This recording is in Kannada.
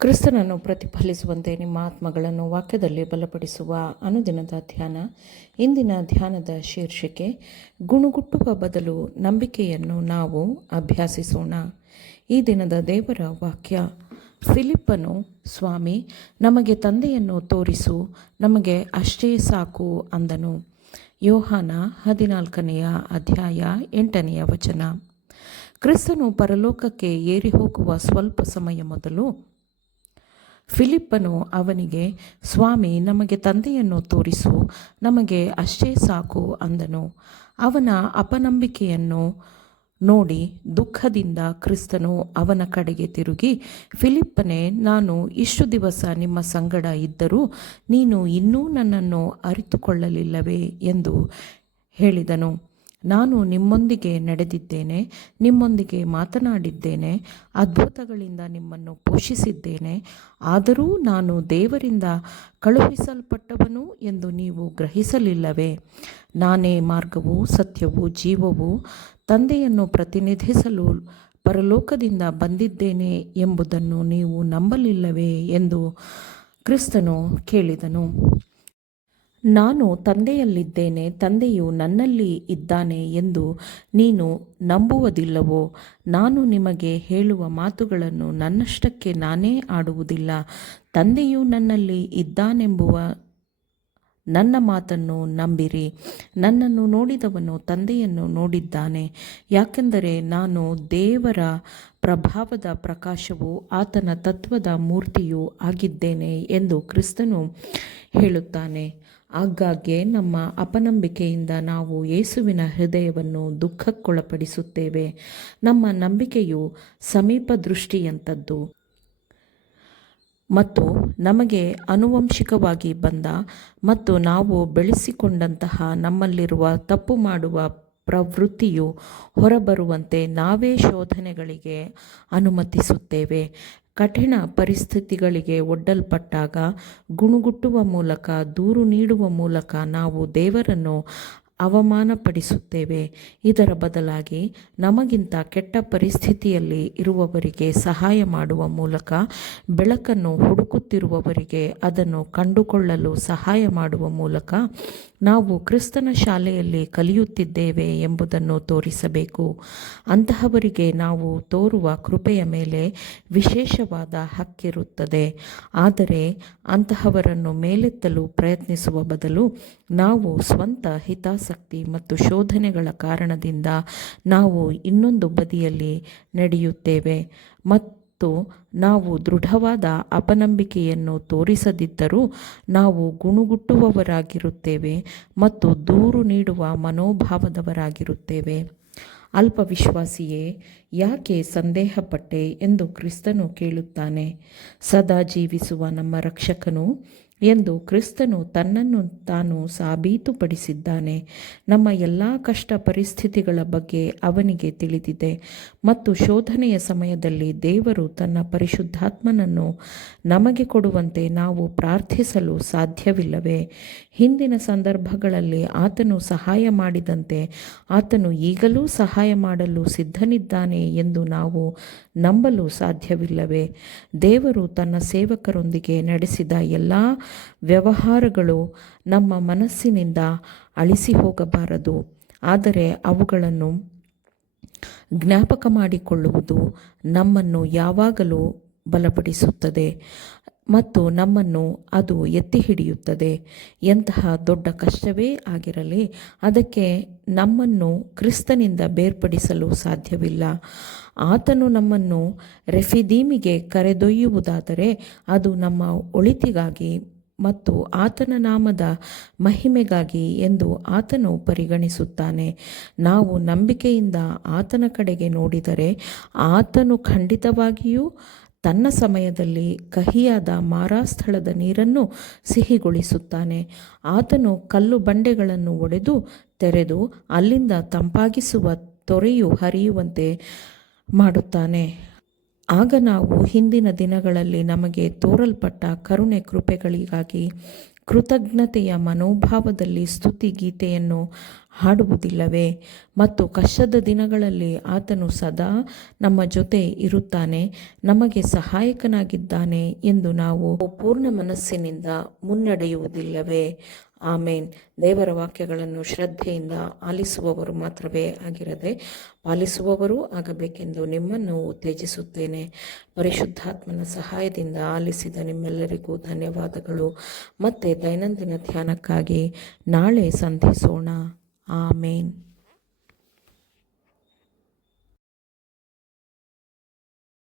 ಕ್ರಿಸ್ತನನ್ನು ಪ್ರತಿಫಲಿಸುವಂತೆ ನಿಮ್ಮ ಆತ್ಮಗಳನ್ನು ವಾಕ್ಯದಲ್ಲಿ ಬಲಪಡಿಸುವ ಅನುದಿನದ ಧ್ಯಾನ. ಇಂದಿನ ಧ್ಯಾನದ ಶೀರ್ಷಿಕೆ, ಗುಣುಗುಟ್ಟುವ ಬದಲು ನಂಬಿಕೆಯನ್ನು ನಾವು ಅಭ್ಯಾಸಿಸೋಣ. ಈ ದಿನದ ದೇವರ ವಾಕ್ಯ, ಫಿಲಿಪ್ಪನು, ಸ್ವಾಮಿ, ನಮಗೆ ತಂದೆಯನ್ನು ತೋರಿಸು, ನಮಗೆ ಅಷ್ಟೇ ಸಾಕು ಅಂದನು. ಯೋಹಾನ 14ನೇ ಅಧ್ಯಾಯ 8ನೇ ವಚನ. ಕ್ರಿಸ್ತನು ಪರಲೋಕಕ್ಕೆ ಏರಿ ಹೋಗುವ ಸ್ವಲ್ಪ ಸಮಯ ಮೊದಲು ಫಿಲಿಪ್ಪನು ಅವನಿಗೆ, ಸ್ವಾಮಿ, ನಮಗೆ ತಂದೆಯನ್ನು ತೋರಿಸು, ನಮಗೆ ಅಷ್ಟೇ ಸಾಕು ಅಂದನು. ಅವನ ಅಪನಂಬಿಕೆಯನ್ನು ನೋಡಿ ದುಃಖದಿಂದ ಕ್ರಿಸ್ತನು ಅವನ ಕಡೆಗೆ ತಿರುಗಿ, ಫಿಲಿಪ್ಪನೇ, ನಾನು ಇಷ್ಟು ದಿವಸ ನಿಮ್ಮ ಸಂಗಡ ಇದ್ದರೂ ನೀನು ಇನ್ನೂ ನನ್ನನ್ನು ಅರಿತುಕೊಳ್ಳಲಿಲ್ಲವೇ ಎಂದು ಹೇಳಿದನು. ನಾನು ನಿಮ್ಮೊಂದಿಗೆ ನಡೆದಿದ್ದೇನೆ, ನಿಮ್ಮೊಂದಿಗೆ ಮಾತನಾಡಿದ್ದೇನೆ, ಅದ್ಭುತಗಳಿಂದ ನಿಮ್ಮನ್ನು ಪೋಷಿಸಿದ್ದೇನೆ. ಆದರೂ ನಾನು ದೇವರಿಂದ ಕಳುಹಿಸಲ್ಪಟ್ಟವನು ಎಂದು ನೀವು ಗ್ರಹಿಸಲಿಲ್ಲವೇ? ನಾನೇ ಮಾರ್ಗವೂ ಸತ್ಯವೂ ಜೀವವೂ, ತಂದೆಯನ್ನು ಪ್ರತಿನಿಧಿಸಲು ಪರಲೋಕದಿಂದ ಬಂದಿದ್ದೇನೆ ಎಂಬುದನ್ನು ನೀವು ನಂಬಲಿಲ್ಲವೇ ಎಂದು ಕ್ರಿಸ್ತನು ಕೇಳಿದನು. ನಾನು ತಂದೆಯಲ್ಲಿದ್ದೇನೆ, ತಂದೆಯು ನನ್ನಲ್ಲಿ ಇದ್ದಾನೆ ಎಂದು ನೀನು ನಂಬುವುದಿಲ್ಲವೋ? ನಾನು ನಿಮಗೆ ಹೇಳುವ ಮಾತುಗಳನ್ನು ನನ್ನಷ್ಟಕ್ಕೆ ನಾನೇ ಆಡುವುದಿಲ್ಲ. ತಂದೆಯು ನನ್ನಲ್ಲಿ ಇದ್ದಾನೆಂಬುವ ನನ್ನ ಮಾತನ್ನು ನಂಬಿರಿ. ನನ್ನನ್ನು ನೋಡಿದವನು ತಂದೆಯನ್ನು ನೋಡಿದ್ದಾನೆ. ಯಾಕೆಂದರೆ ನಾನು ದೇವರ ಪ್ರಭಾವದ ಪ್ರಕಾಶವೂ ಆತನ ತತ್ವದ ಮೂರ್ತಿಯೂ ಆಗಿದ್ದೇನೆ ಎಂದು ಕ್ರಿಸ್ತನು ಹೇಳುತ್ತಾನೆ. ಆಗಾಗ್ಗೆ ನಮ್ಮ ಅಪನಂಬಿಕೆಯಿಂದ ನಾವು ಯೇಸುವಿನ ಹೃದಯವನ್ನು ದುಃಖಕ್ಕೊಳಪಡಿಸುತ್ತೇವೆ. ನಮ್ಮ ನಂಬಿಕೆಯು ಸಮೀಪ ದೃಷ್ಟಿಯಂಥದ್ದು ಮತ್ತು ನಮಗೆ ಆನುವಂಶಿಕವಾಗಿ ಬಂದ ಮತ್ತು ನಾವು ಬೆಳೆಸಿಕೊಂಡಂತಹ ನಮ್ಮಲ್ಲಿರುವ ತಪ್ಪು ಮಾಡುವ ಪ್ರವೃತ್ತಿಯು ಹೊರಬರುವಂತೆ ನಾವೇ ಶೋಧನೆಗಳಿಗೆ ಅನುಮತಿಸುತ್ತೇವೆ. ಕಠಿಣ ಪರಿಸ್ಥಿತಿಗಳಿಗೆ ಒಡ್ಡಲ್ಪಟ್ಟಾಗ ಗುಣುಗುಟ್ಟುವ ಮೂಲಕ, ದೂರು ನೀಡುವ ಮೂಲಕ ನಾವು ದೇವರನ್ನು ಅವಮಾನಪಡಿಸುತ್ತೇವೆ. ಇದರ ಬದಲಾಗಿ ನಮಗಿಂತ ಕೆಟ್ಟ ಪರಿಸ್ಥಿತಿಯಲ್ಲಿ ಇರುವವರಿಗೆ ಸಹಾಯ ಮಾಡುವ ಮೂಲಕ, ಬೆಳಕನ್ನು ಹುಡುಕುತ್ತಿರುವವರಿಗೆ ಅದನ್ನು ಕಂಡುಕೊಳ್ಳಲು ಸಹಾಯ ಮಾಡುವ ಮೂಲಕ ನಾವು ಕ್ರಿಸ್ತನ ಶಾಲೆಯಲ್ಲಿ ಕಲಿಯುತ್ತಿದ್ದೇವೆ ಎಂಬುದನ್ನು ತೋರಿಸಬೇಕು. ಅಂತಹವರಿಗೆ ನಾವು ತೋರುವ ಕೃಪೆಯ ಮೇಲೆ ವಿಶೇಷವಾದ ಹಕ್ಕಿರುತ್ತದೆ. ಆದರೆ ಅಂತಹವರನ್ನು ಮೇಲೆತ್ತಲು ಪ್ರಯತ್ನಿಸುವ ಬದಲು ನಾವು ಸ್ವಂತ ಹಿತಾಸಕ್ತಿ ಮತ್ತು ಶೋಧನೆಗಳ ಕಾರಣದಿಂದ ನಾವು ಇನ್ನೊಂದು ಬದಿಯಲ್ಲಿ ನಡೆಯುತ್ತೇವೆ ಮತ್ತು ನಾವು ದೃಢವಾದ ಅಪನಂಬಿಕೆಯನ್ನು ತೋರಿಸದಿದ್ದರೂ ನಾವು ಗುಣುಗುಟ್ಟುವವರಾಗಿರುತ್ತೇವೆ ಮತ್ತು ದೂರು ನೀಡುವ ಮನೋಭಾವದವರಾಗಿರುತ್ತೇವೆ. ಅಲ್ಪವಿಶ್ವಾಸಿಯೇ, ಯಾಕೆ ಸಂದೇಹಪಟ್ಟೆ ಎಂದು ಕ್ರಿಸ್ತನು ಕೇಳುತ್ತಾನೆ. ಸದಾ ಜೀವಿಸುವ ನಮ್ಮ ರಕ್ಷಕನು ಎಂದು ಕ್ರಿಸ್ತನು ತನ್ನನ್ನು ತಾನು ಸಾಬೀತುಪಡಿಸಿದ್ದಾನೆ. ನಮ್ಮ ಎಲ್ಲ ಕಷ್ಟ ಪರಿಸ್ಥಿತಿಗಳ ಬಗ್ಗೆ ಅವನಿಗೆ ತಿಳಿದಿದೆ ಮತ್ತು ಶೋಧನೆಯ ಸಮಯದಲ್ಲಿ ದೇವರು ತನ್ನ ಪರಿಶುದ್ಧಾತ್ಮನನ್ನು ನಮಗೆ ಕೊಡುವಂತೆ ನಾವು ಪ್ರಾರ್ಥಿಸಲು ಸಾಧ್ಯವಿಲ್ಲವೇ? ಹಿಂದಿನ ಸಂದರ್ಭಗಳಲ್ಲಿ ಆತನು ಸಹಾಯ ಮಾಡಿದಂತೆ ಆತನು ಈಗಲೂ ಸಹಾಯ ಮಾಡಲು ಸಿದ್ಧನಿದ್ದಾನೆ ಎಂದು ನಾವು ನಂಬಲು ಸಾಧ್ಯವಿಲ್ಲವೇ? ದೇವರು ತನ್ನ ಸೇವಕರೊಂದಿಗೆ ನಡೆಸಿದ ಎಲ್ಲ ವ್ಯವಹಾರಗಳು ನಮ್ಮ ಮನಸ್ಸಿನಿಂದ ಅಳಿಸಿ ಹೋಗಬಾರದು. ಆದರೆ ಅವುಗಳನ್ನು ಜ್ಞಾಪಕ ಮಾಡಿಕೊಳ್ಳುವುದು ನಮ್ಮನ್ನು ಯಾವಾಗಲೂ ಬಲಪಡಿಸುತ್ತದೆ ಮತ್ತು ನಮ್ಮನ್ನು ಅದು ಎತ್ತಿ ಹಿಡಿಯುತ್ತದೆ. ಎಂತಹ ದೊಡ್ಡ ಕಷ್ಟವೇ ಆಗಿರಲಿ, ಅದಕ್ಕೆ ನಮ್ಮನ್ನು ಕ್ರಿಸ್ತನಿಂದ ಬೇರ್ಪಡಿಸಲು ಸಾಧ್ಯವಿಲ್ಲ. ಆತನು ನಮ್ಮನ್ನು ರೆಫಿದೀಮಿಗೆ ಕರೆದೊಯ್ಯುವುದಾದರೆ ಅದು ನಮ್ಮ ಒಳಿತಿಗಾಗಿ ಮತ್ತು ಆತನ ನಾಮದ ಮಹಿಮೆಗಾಗಿ ಎಂದು ಆತನು ಪರಿಗಣಿಸುತ್ತಾನೆ. ನಾವು ನಂಬಿಕೆಯಿಂದ ಆತನ ಕಡೆಗೆ ನೋಡಿದರೆ ಆತನು ಖಂಡಿತವಾಗಿಯೂ ತನ್ನ ಸಮಯದಲ್ಲಿ ಕಹಿಯಾದ ಮಾರಾಸ್ಥಳದ ನೀರನ್ನು ಸಿಹಿಗೊಳಿಸುತ್ತಾನೆ. ಆತನು ಕಲ್ಲು ಬಂಡೆಗಳನ್ನು ಒಡೆದು ತೆರೆದು ಅಲ್ಲಿಂದ ತಂಪಾಗಿಸುವ ತೊರೆಯು ಹರಿಯುವಂತೆ ಮಾಡುತ್ತಾನೆ. ಆಗ ನಾವು ಹಿಂದಿನ ದಿನಗಳಲ್ಲಿ ನಮಗೆ ತೋರಲ್ಪಟ್ಟ ಕರುಣೆ ಕೃಪೆಗಳಿಗಾಗಿ ಕೃತಜ್ಞತೆಯ ಮನೋಭಾವದಲ್ಲಿ ಸ್ತುತಿ ಗೀತೆಯನ್ನು ಹಾಡುವುದಿಲ್ಲವೇ? ಮತ್ತು ಕಷ್ಟದ ದಿನಗಳಲ್ಲಿ ಆತನು ಸದಾ ನಮ್ಮ ಜೊತೆ ಇರುತ್ತಾನೆ, ನಮಗೆ ಸಹಾಯಕನಾಗಿದ್ದಾನೆ ಎಂದು ನಾವು ಪೂರ್ಣ ಮನಸ್ಸಿನಿಂದ ಮುನ್ನಡೆಯುವುದಿಲ್ಲವೇ? ಆಮೇನ್. ದೇವರ ವಾಕ್ಯಗಳನ್ನು ಶ್ರದ್ಧೆಯಿಂದ ಆಲಿಸುವವರು ಮಾತ್ರವೇ ಆಗಿರದೆ ಪಾಲಿಸುವವರೂ ಆಗಬೇಕೆಂದು ನಿಮ್ಮನ್ನು ಉತ್ತೇಜಿಸುತ್ತೇನೆ. ಪರಿಶುದ್ಧಾತ್ಮನ ಸಹಾಯದಿಂದ ಆಲಿಸಿದ ನಿಮ್ಮೆಲ್ಲರಿಗೂ ಧನ್ಯವಾದಗಳು. ಮತ್ತೆ ದೈನಂದಿನ ಧ್ಯಾನಕ್ಕಾಗಿ ನಾಳೆ ಸಂಧಿಸೋಣ. ಆಮೇನ್.